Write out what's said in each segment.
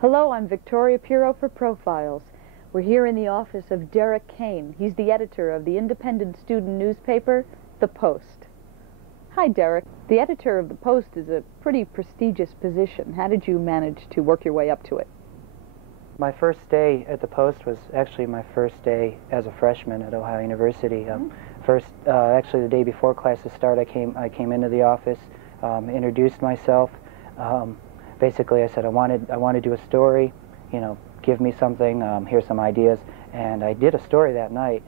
Hello, I'm Victoria Pirro for Profiles. We're here in the office of Derrick Cain. He's the editor of the independent student newspaper, The Post. Hi, Derrick. The editor of The Post is a pretty prestigious position. How did you manage to work your way up to it? My first day at The Post was actually my first day as a freshman at Ohio University. Actually the day before classes start, I came into the office, introduced myself. Basically, I said I want to do a story. You know, give me something. Here's some ideas, and I did a story that night,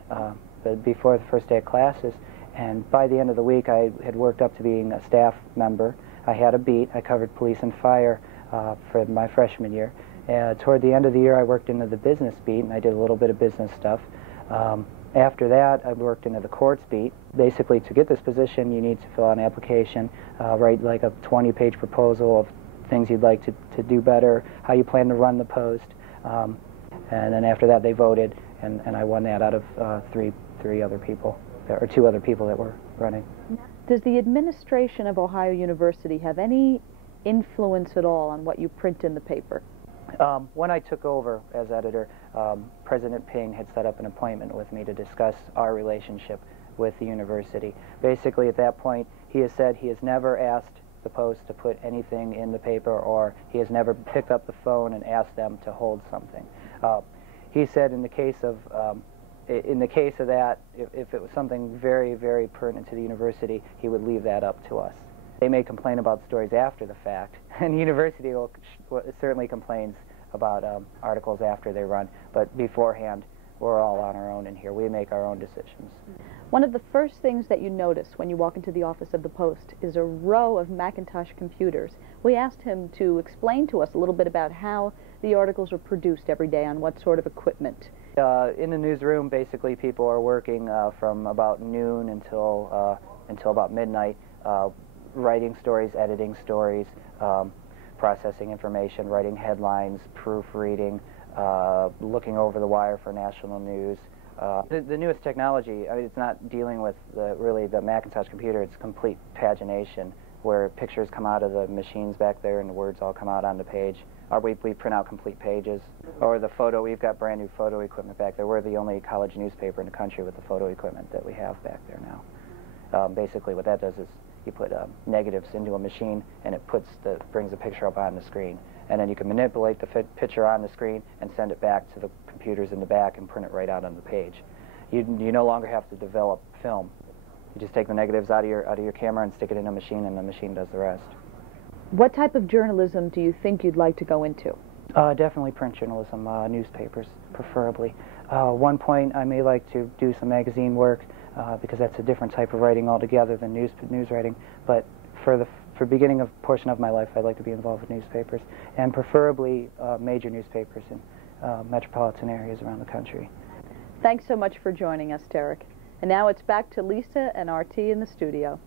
before the first day of classes. And by the end of the week, I had worked up to being a staff member. I had a beat. I covered police and fire for my freshman year. Toward the end of the year, I worked into the business beat, and I did a little bit of business stuff. After that, I worked into the courts beat. Basically, to get this position, you need to fill out an application, write like a 20-page proposal of things you'd like to do better, how you plan to run the Post. And then after that, they voted, and I won that out of three other people, or two other people that were running. Does the administration of Ohio University have any influence at all on what you print in the paper? When I took over as editor, President Ping had set up an appointment with me to discuss our relationship with the university. Basically, at that point, he has said he has never asked the Post to put anything in the paper, or he has never picked up the phone and asked them to hold something. He said in the case of that, if it was something very, very pertinent to the university, he would leave that up to us. They may complain about stories after the fact, and the university certainly complains about articles after they run, but beforehand, we're all on our own in here. We make our own decisions. One of the first things that you notice when you walk into the office of the Post is a row of Macintosh computers. We asked him to explain to us a little bit about how the articles are produced every day, on what sort of equipment. In the newsroom, basically, people are working from about noon until about midnight, writing stories, editing stories, processing information, writing headlines, proofreading, looking over the wire for national news. The newest technology, I mean, it's not dealing with really the Macintosh computer. It's complete pagination, where pictures come out of the machines back there and the words all come out on the page. Or we print out complete pages. Or the photo, we've got brand new photo equipment back there. We're the only college newspaper in the country with the photo equipment that we have back there now. Basically what that does is you put negatives into a machine, and it brings the picture up on the screen. And then you can manipulate the picture on the screen and send it back to the computers in the back and print it right out on the page. You no longer have to develop film. You just take the negatives out of your camera and stick it in a machine, and the machine does the rest. What type of journalism do you think you'd like to go into? Definitely print journalism, newspapers, preferably. One point, I may like to do some magazine work, because that's a different type of writing altogether than news writing. But for beginning of portion of my life, I'd like to be involved with newspapers, and preferably major newspapers in metropolitan areas around the country. Thanks so much for joining us, Derrick. And now it's back to Lisa and RT in the studio.